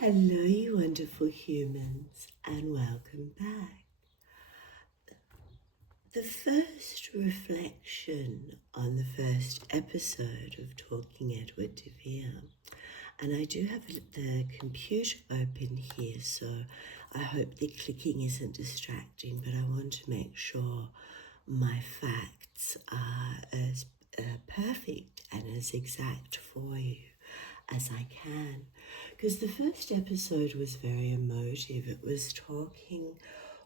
Hello, you wonderful humans, and welcome back. The first reflection on the first episode of Talking Edward de Vere, and I do have the computer open here, so I hope the clicking isn't distracting, but I want to make sure my facts are as perfect and as exact for you as I can. Because the first episode was very emotive. It was talking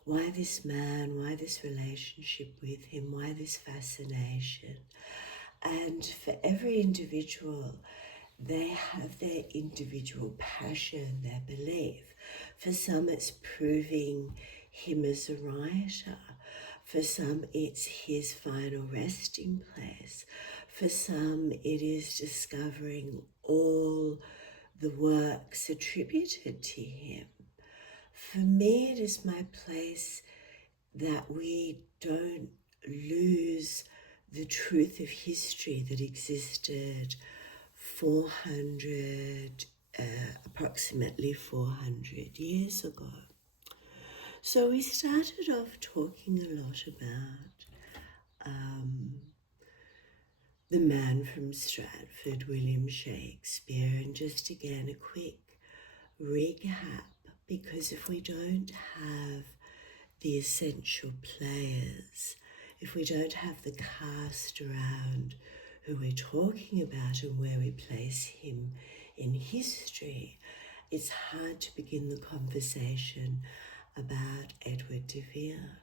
why this man, why this relationship with him, why this fascination. And for every individual, they have their individual passion, their belief. For some, it's proving him as a writer. For some, it's his final resting place. For some, it is discovering all the works attributed to him. For me, it is my place that we don't lose the truth of history that existed approximately 400 years ago. So we started off talking a lot about the man from Stratford, William Shakespeare, and just again a quick recap, because if we don't have the essential players, if we don't have the cast around who we're talking about and where we place him in history, it's hard to begin the conversation about Edward de Vere.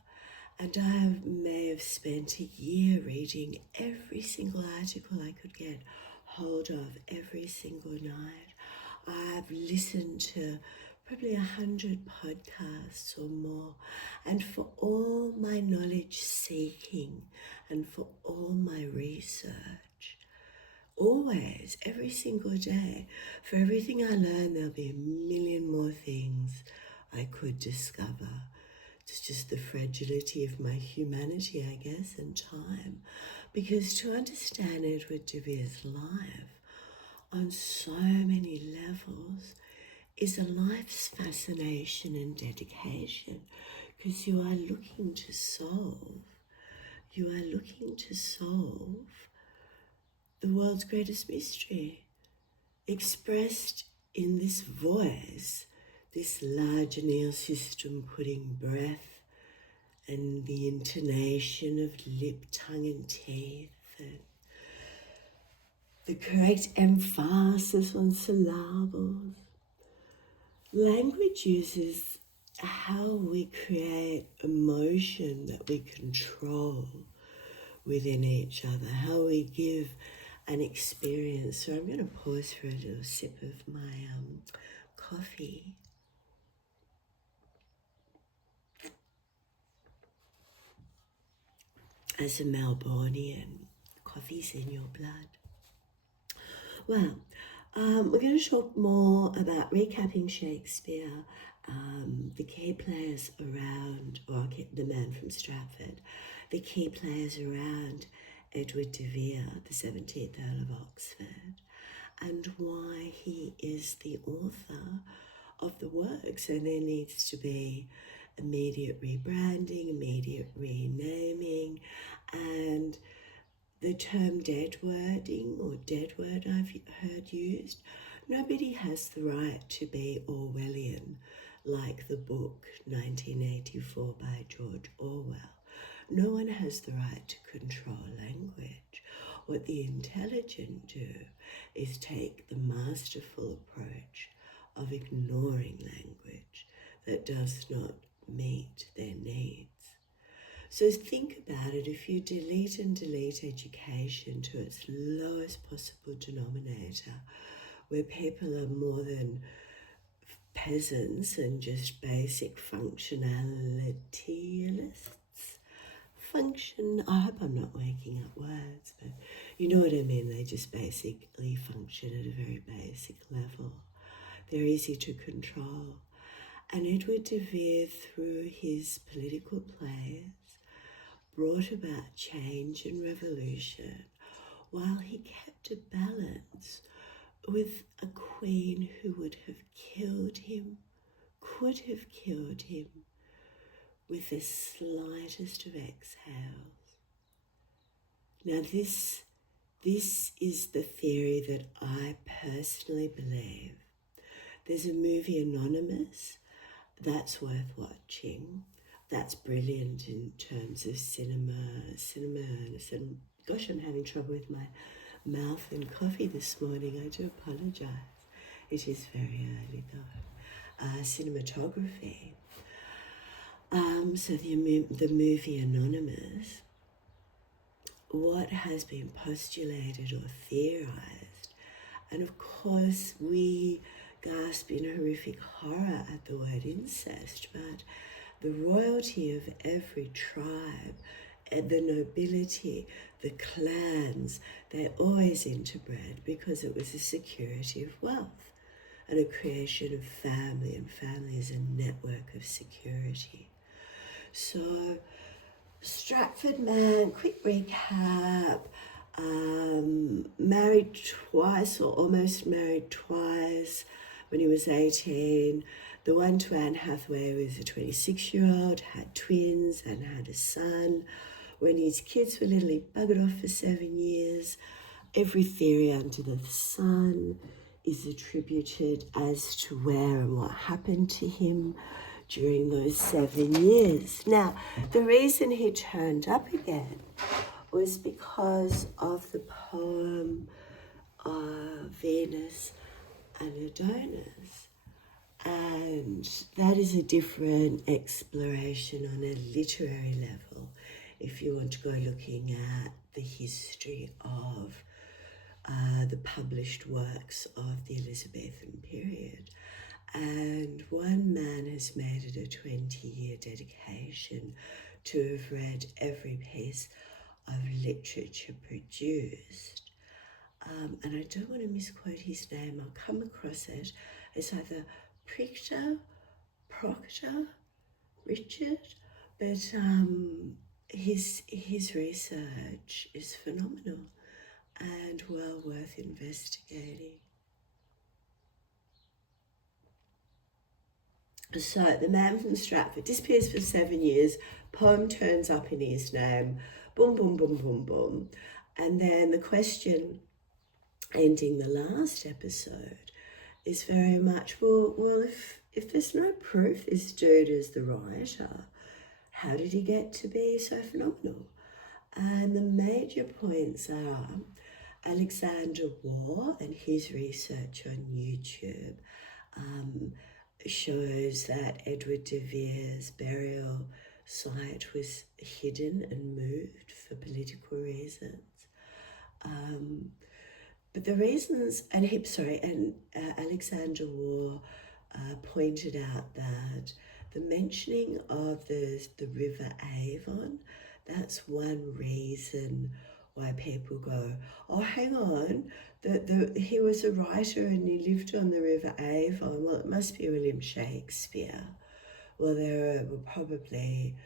And I may have spent a year reading every single article I could get hold of every single night. I've listened to probably 100 podcasts or more. And for all my knowledge seeking and for all my research, always, every single day, for everything I learn, there'll be a million more things I could discover. It's just the fragility of my humanity, I guess, and time. Because to understand Edward de Vere's life on so many levels is a life's fascination and dedication, because you are looking to solve the world's greatest mystery, expressed in this voice, this large anal system putting breath and the intonation of lip, tongue and teeth, and the correct emphasis on syllables. Language uses how we create emotion that we control within each other, how we give an experience. So I'm going to pause for a little sip of my coffee. As a Melbourneian, coffee's in your blood. Well, we're going to talk more about recapping Shakespeare, the key players around, the man from Stratford, the key players around Edward de Vere, the 17th Earl of Oxford, and why he is the author of the works. And there needs to be immediate rebranding, immediate renaming, and the term deadwording or deadword I've heard used. Nobody has the right to be Orwellian like the book 1984 by George Orwell. No one has the right to control language. What the intelligent do is take the masterful approach of ignoring language that does not meet their needs. So think about it. If you delete education to its lowest possible denominator, where people are more than peasants and just basic functionalitylists, I hope I'm not waking up words, but you know what I mean. They just basically function at a very basic level. They're easy to control. And Edward de Vere, through his political plays, brought about change and revolution while he kept a balance with a queen who would have killed him, could have killed him with the slightest of exhales. Now this is the theory that I personally believe. There's a movie, Anonymous, that's worth watching. That's brilliant in terms of cinema. Gosh, I'm having trouble with my mouth and coffee this morning. I do apologise. It is very early though. Cinematography. So the movie Anonymous, what has been postulated or theorised, and of course we gasp in horrific horror at the word incest, but the royalty of every tribe, the nobility, the clans, they always interbred because it was a security of wealth and a creation of family, and family is a network of security. So Stratford man, quick recap, married twice or almost married twice when he was 18. The one to Anne Hathaway was a 26-year-old, had twins and had a son. When his kids were little, he buggered off for 7 years. Every theory under the sun is attributed as to where and what happened to him during those 7 years. Now, the reason he turned up again was because of the poem Venus and Adonis. And that is a different exploration on a literary level if you want to go looking at the history of the published works of the Elizabethan period. And one man has made it a 20-year dedication to have read every piece of literature produced. And I don't want to misquote his name. I'll come across it. It's either Proctor, Richard, but his research is phenomenal and well worth investigating. So the man from Stratford disappears for 7 years, poem turns up in his name, boom, boom, boom, boom, boom. And then the question ending the last episode is very much, well, if there's no proof this dude is the writer, how did he get to be so phenomenal? And the major points are Alexander Waugh and his research on YouTube shows that Edward de Vere's burial site was hidden and moved for political reasons. But the reasons, and Alexander Waugh pointed out that the mentioning of the River Avon, that's one reason why people go, oh, hang on, he was a writer and he lived on the River Avon. Well, it must be William Shakespeare. Well, there were probably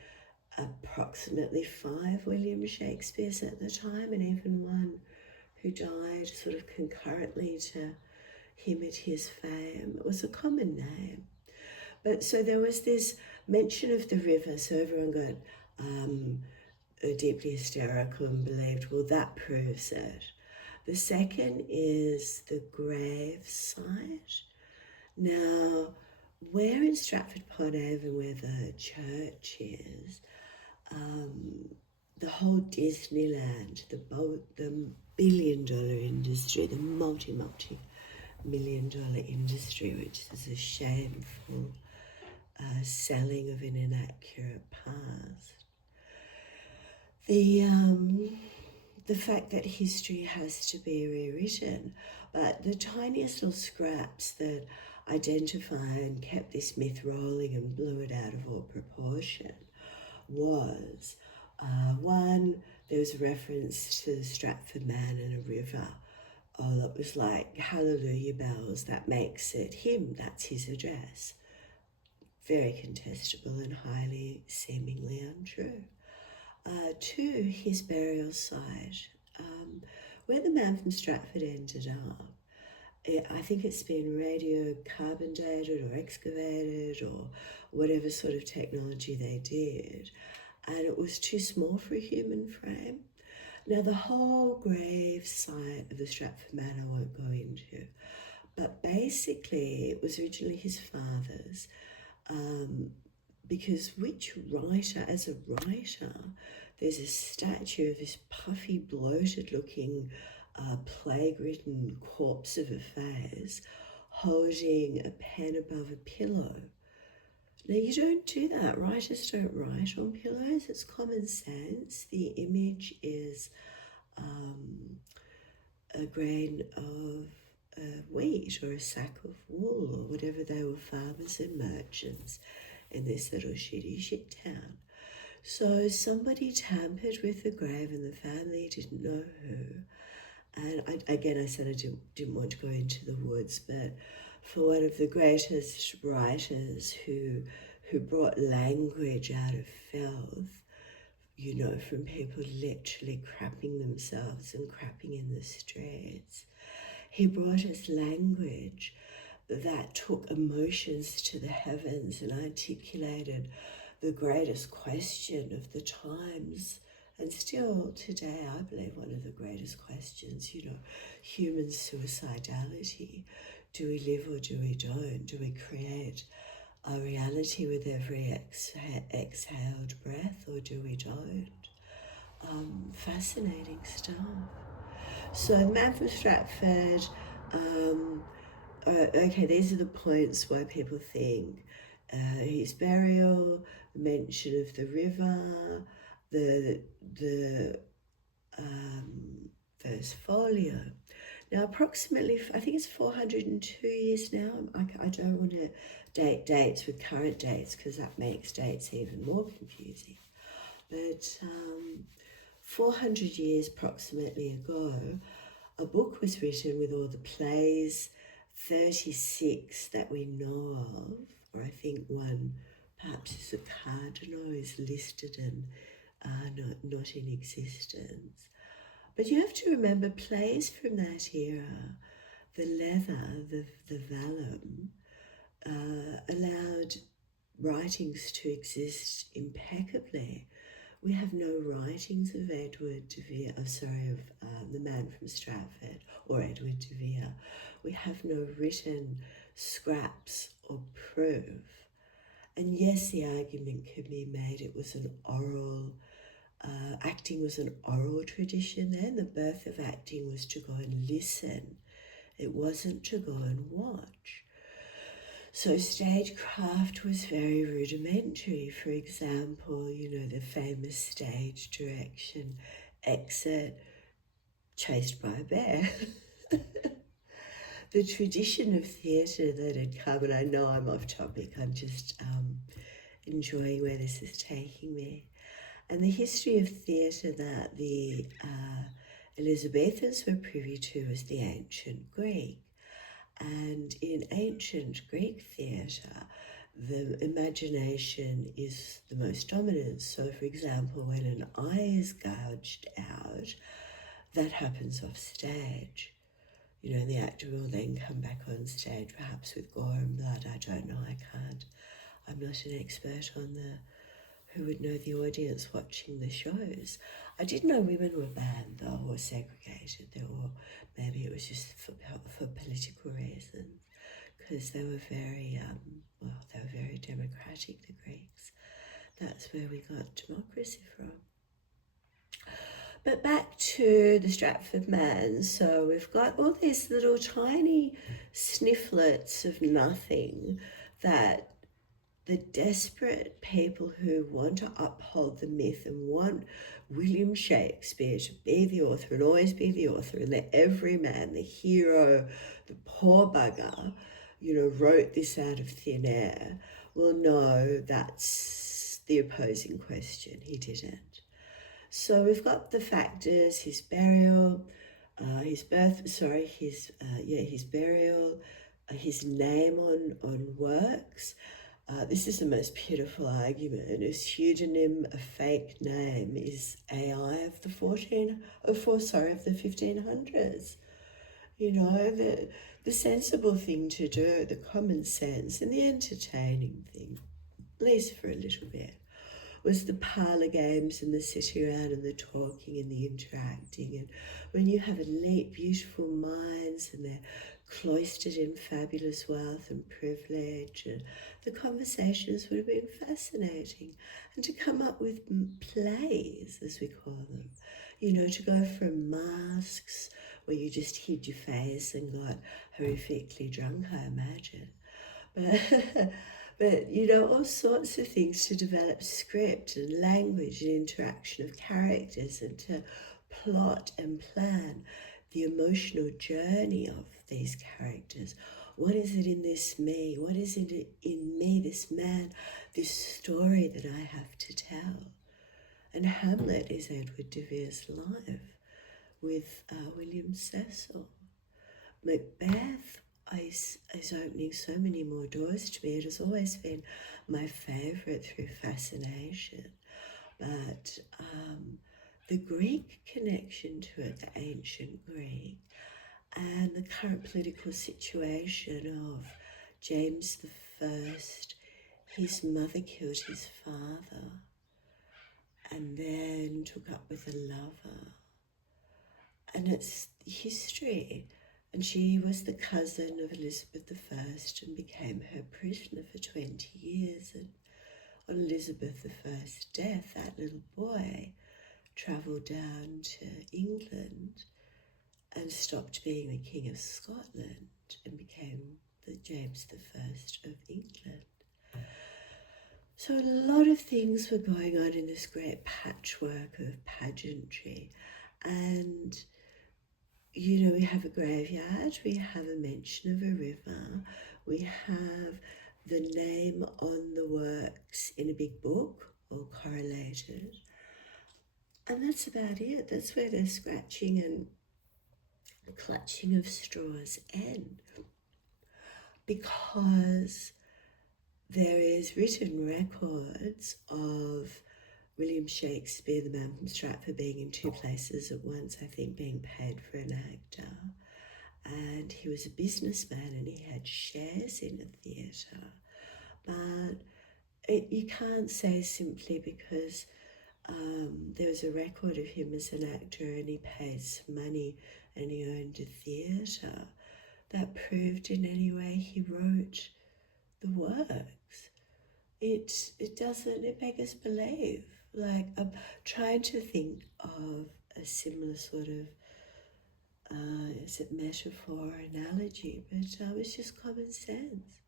approximately 5 William Shakespeares at the time, and even one who died sort of concurrently to him at his fame. It was a common name. But so there was this mention of the river, so everyone got deeply hysterical and believed, well, that proves it. The second is the grave site. Now, where in Stratford-upon-Avon, where the church is, the whole Disneyland, the billion-dollar industry, the multi-million-dollar industry, which is a shameful selling of an inaccurate past. The fact that history has to be rewritten, but the tiniest little scraps that identify and kept this myth rolling and blew it out of all proportion was, one, there was a reference to the Stratford man and a river. Oh, that was like hallelujah bells, that makes it him, that's his address. Very contestable and highly seemingly untrue. 2, his burial site, where the man from Stratford ended up. I think it's been radiocarbon dated or excavated or whatever sort of technology they did, and it was too small for a human frame. Now, the whole grave site of the Stratford Manor I won't go into, but basically it was originally his father's, because which writer, as a writer, there's a statue of this puffy, bloated-looking, plague-ridden corpse of a face holding a pen above a pillow. Now, you don't do that. Writers don't write on pillows. It's common sense. The image is a grain of wheat or a sack of wool or whatever. They were farmers and merchants in this little shit town. So somebody tampered with the grave and the family didn't know who. And I said I didn't want to go into the woods, but for one of the greatest writers who brought language out of filth, you know, from people literally crapping themselves and crapping in the streets, he brought us language that took emotions to the heavens and articulated the greatest question of the times. And still today, I believe one of the greatest questions, you know, human suicidality. Do we live or do we don't? Do we create a reality with every exhaled breath or do we don't? Fascinating stuff. So the man from Stratford, okay, these are the points why people think his burial, the mention of the river, the first folio. Now, approximately, I think it's 402 years now. I don't want to date dates with current dates because that makes dates even more confusing. But 400 years approximately ago, a book was written with all the plays, 36 that we know of, or I think one perhaps is a cardinal is listed and not in existence. But you have to remember plays from that era, the leather, the vellum, allowed writings to exist impeccably. We have no writings of Edward de Vere, the man from Stratford, or Edward de Vere. We have no written scraps or proof. And yes, the argument could be made it was an oral, acting was an oral tradition then. The birth of acting was to go and listen. It wasn't to go and watch. So stagecraft was very rudimentary. For example, you know, the famous stage direction, exit, chased by a bear. The tradition of theatre that had come, and I know I'm off topic, I'm just enjoying where this is taking me. And the history of theatre that the Elizabethans were privy to was the ancient Greek. And in ancient Greek theatre, the imagination is the most dominant. So, for example, when an eye is gouged out, that happens off stage. You know, the actor will then come back on stage, perhaps with gore and blood. I don't know, I'm not an expert on who would know the audience watching the shows. I did know women were banned though, or segregated, or maybe it was just for political reasons, because they were very, they were very democratic, the Greeks. That's where we got democracy from. But back to the Stratford man. So we've got all these little tiny snifflets of nothing that the desperate people who want to uphold the myth and want William Shakespeare to be the author and always be the author, and the everyman, the hero, the poor bugger, you know, wrote this out of thin air, will know that's the opposing question. He didn't. So we've got the factors: his burial, his burial, his name on works. This is the most pitiful argument. A pseudonym, a fake name, is AI of the 1500s. You know, The sensible thing to do, the common sense, and the entertaining thing, at least for a little bit, was the parlour games and the sitting around and the talking and the interacting. And when you have elite, beautiful minds and they're cloistered in fabulous wealth and privilege, and the conversations would have been fascinating. And to come up with plays, as we call them, to go from masks where you just hid your face and got horrifically drunk, I imagine. But all sorts of things to develop script and language and interaction of characters and to plot and plan the emotional journey of these characters. What is it in this me? What is it in me, this man, this story that I have to tell? And Hamlet is Edward de Vere's life with William Cecil. Macbeth is opening so many more doors to me. It has always been my favourite through fascination. But the Greek connection to it, the ancient Greek, and the current political situation of James I, his mother killed his father and then took up with a lover. And it's history. And she was the cousin of Elizabeth I and became her prisoner for 20 years. And on Elizabeth I's death, that little boy travelled down to England and stopped being the King of Scotland and became the James I of England. So a lot of things were going on in this great patchwork of pageantry. And we have a graveyard, we have a mention of a river, we have the name on the works in a big book, all correlated. And that's about it. That's where the scratching and clutching of straws end. Because there is written records of William Shakespeare, the man from Stratford, being in two places at once, I think being paid for an actor. And he was a businessman and he had shares in a theatre. But you can't say simply because there was a record of him as an actor and he paid some money and he owned a theatre, that proved in any way he wrote the works. It beggars belief. Like, I'm trying to think of a similar sort of, is it metaphor or analogy, but it's just common sense.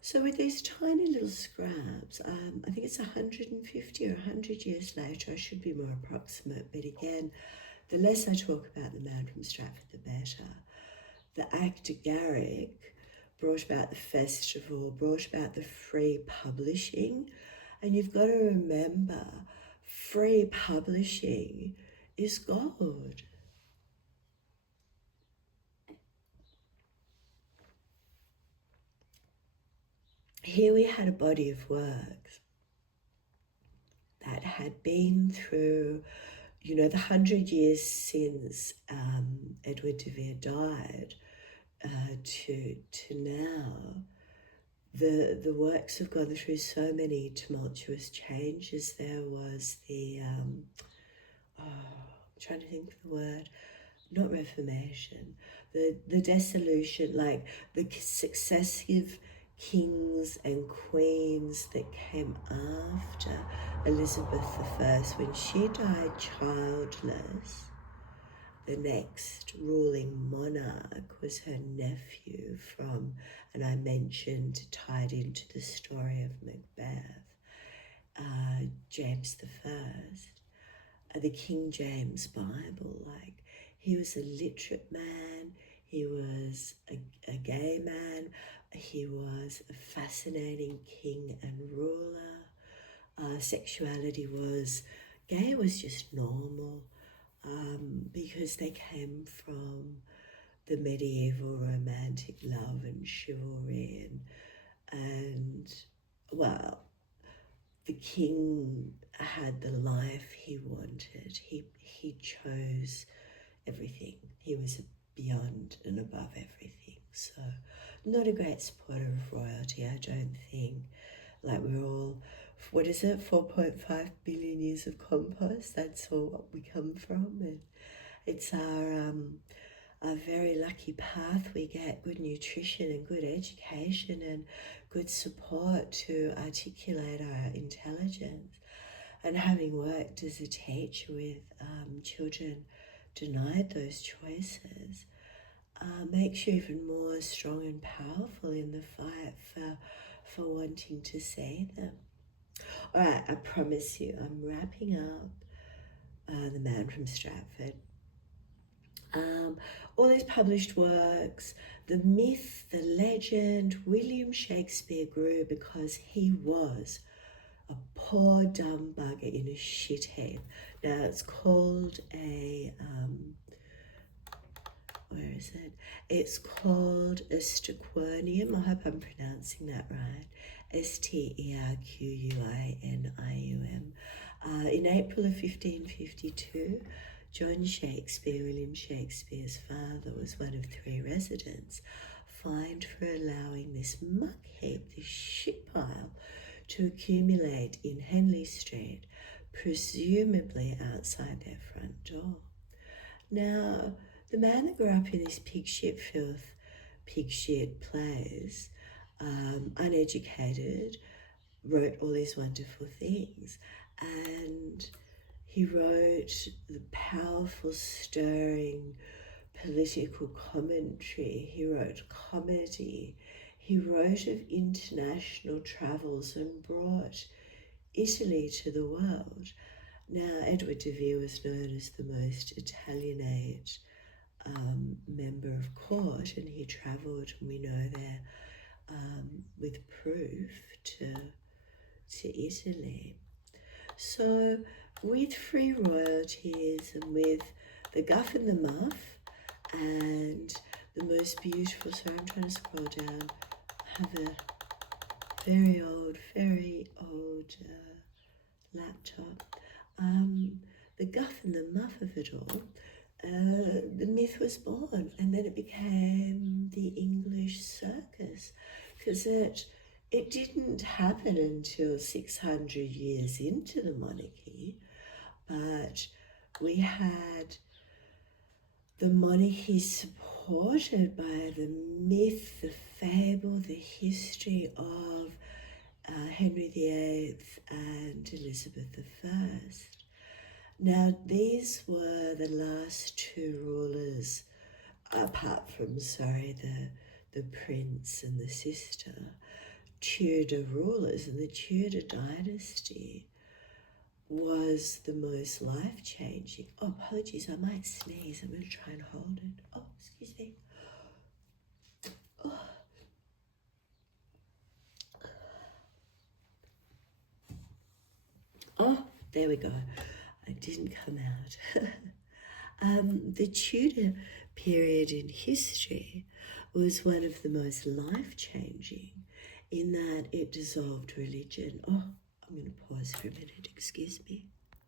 So with these tiny little scraps, I think it's 150 or 100 years later, I should be more approximate, but again, the less I talk about the man from Stratford, the better. The actor Garrick brought about the festival, brought about the free publishing. And you've got to remember, free publishing is gold. Here we had a body of work that had been through, the 100 years since Edward de Vere died to now. The works have gone through so many tumultuous changes. There was the, I'm trying to think of the word, not Reformation, the dissolution, like the successive kings and queens that came after Elizabeth I. When she died childless, the next ruling monarch was her nephew from, and I mentioned, tied into the story of Macbeth, James I. The King James Bible, like, he was a literate man, he was a gay man, he was a fascinating king and ruler. Sexuality was, gay was just normal. Because they came from the medieval romantic love and chivalry and well, the king had the life he wanted. He chose everything. He was beyond and above everything. So not a great supporter of royalty, I don't think. Like we're all, what is it, 4.5 billion years of compost? That's all what we come from. And it's our very lucky path. We get good nutrition and good education and good support to articulate our intelligence. And having worked as a teacher with children denied those choices, makes you even more strong and powerful in the fight for wanting to see them. All right, I promise you, I'm wrapping up The Man from Stratford. All these published works, the myth, the legend, William Shakespeare grew because he was a poor dumb bugger in a shit heap. Now it's called a, where is it? It's called a Sterquinium. I hope I'm pronouncing that right. Sterquinium. In April of 1552, John Shakespeare, William Shakespeare's father, was one of 3 residents fined for allowing this muck heap, this shit pile, to accumulate in Henley Street, presumably outside their front door. Now, the man that grew up in this pig shit filth, pig shit place, uneducated, wrote all these wonderful things. And he wrote the powerful, stirring political commentary. He wrote comedy. He wrote of international travels and brought Italy to the world. Now, Edward de Vere was known as the most Italianate member of court, and he travelled, and we know there, with proof to Italy. So with free royalties and with the guff and the muff and the most beautiful, sorry, I'm trying to scroll down, I have a very old laptop. The guff and the muff of it all, the myth was born, and then it became the English circus, because it didn't happen until 600 years into the monarchy, but we had the monarchy supported by the myth, the fable, the history of Henry VIII and Elizabeth I. Now, these were the last 2 rulers, apart from, the prince and the sister, Tudor rulers, and the Tudor dynasty was the most life-changing. Oh, apologies, I might sneeze. I'm going to try and hold it. Oh, excuse me. Oh, there we go. It didn't come out. The Tudor period in history was one of the most life-changing in that it dissolved religion. Oh, I'm going to pause for a minute, excuse me.